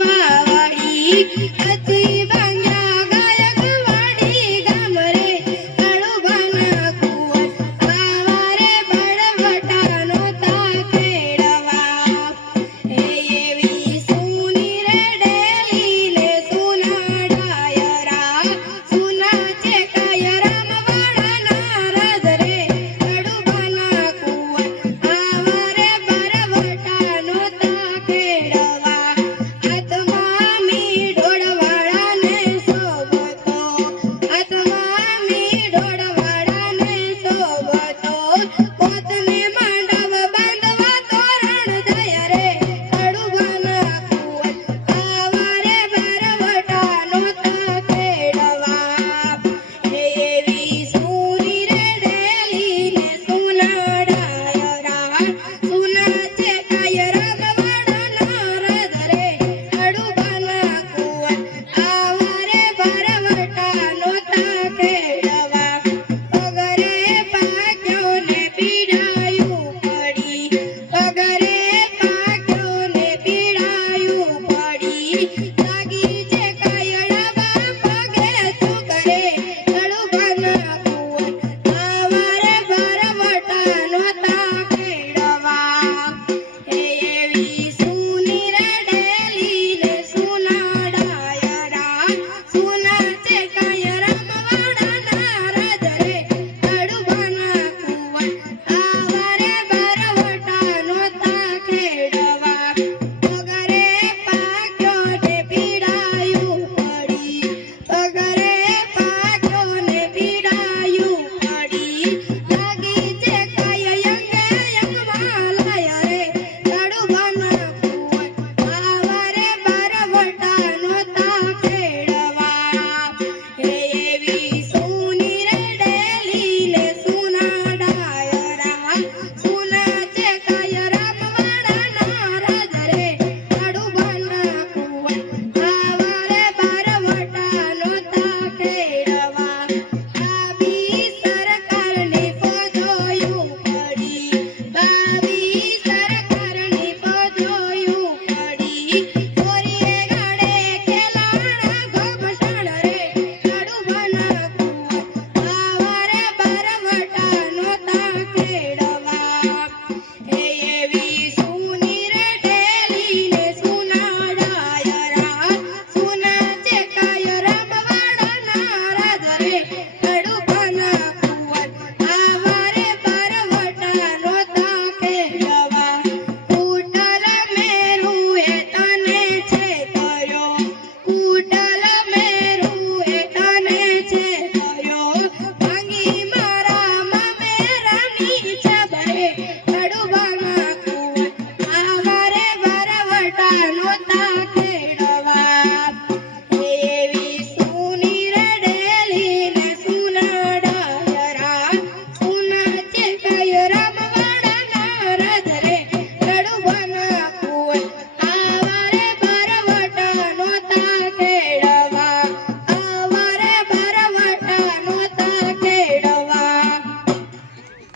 говори, это